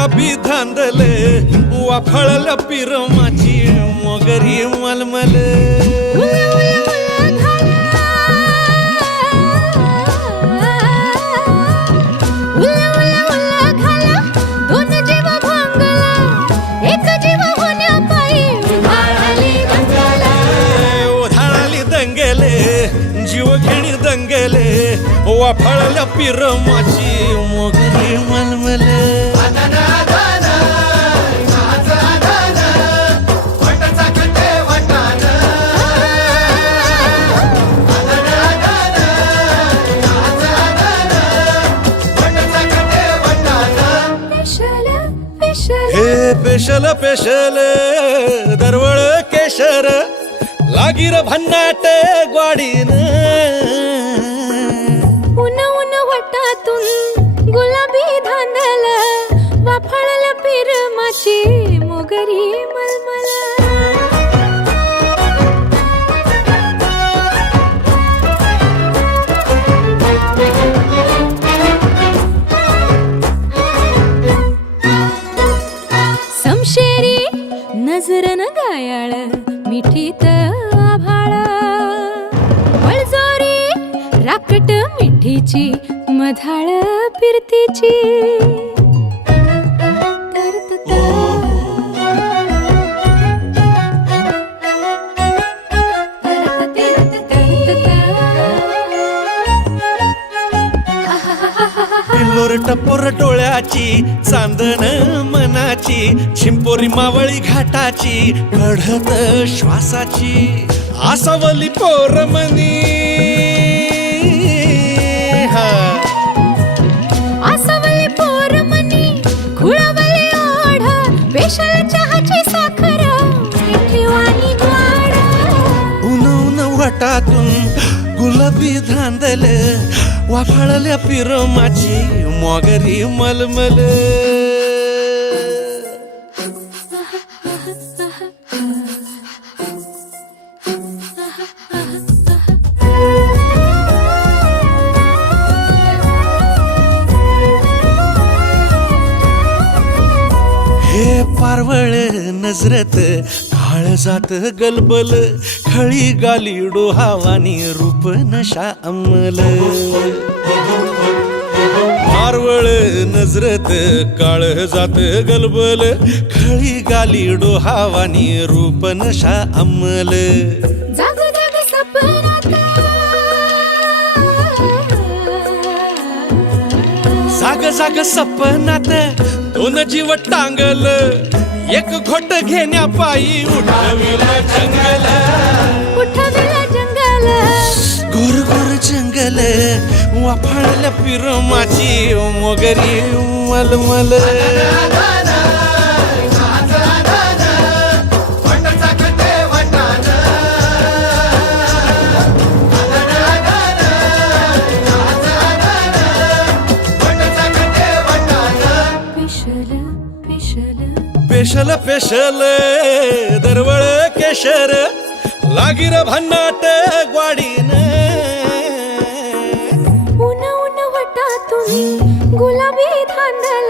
गुलाबी धांदले वाफळल्या पिरमाची मगरी मलमल जीव घेणी दंगेले वाफळल्या पिरमाची मगरी मलमल हे पेशल पेशल दरवळ केशर लागीर भन्नाट ग्वाडीन उन उन वटातून गुलाबी धांदल वाफळल्या पिरमाची मोगरी मलमल समशेरी नजरन गायाळ मिठीत आभाळ वळजोरी राकट मिठीची मधाळ फिरतीची पिल्लोर टपोर डोळ्याची चांदण मनाची छिंपोरी मावळी घाटाची कढत श्वासाची आसावली पोरमनी आसावली पोरमनी खुळावली ओढ पेशल चहाची साखर मिठीवाणी गोड उन उन वटातून गुलाबी धांदल वाफळल्या पिरमाची मोगरी मलमल हे पारवळ नजरत काळजात गलबल खळी गाली डोहावानी रूप नशा अंमल पारवळ नजरत काळजात गलबल खळी गाली डोहावानी रूप नशा अंमल जाग जाग सपनात जाग जाग सपनात दोन जीव टांगल एक घोट घेण्या पायी उठाविला जंगल उठविला जंगल गोर गोर जंगल वाफळल्या पिरमाची मोगरी मलमल पेशल पेशल दरवळ केशर लागीर भन्नाट ग्वाडीन उन उन वटातून गुलाबी धांदल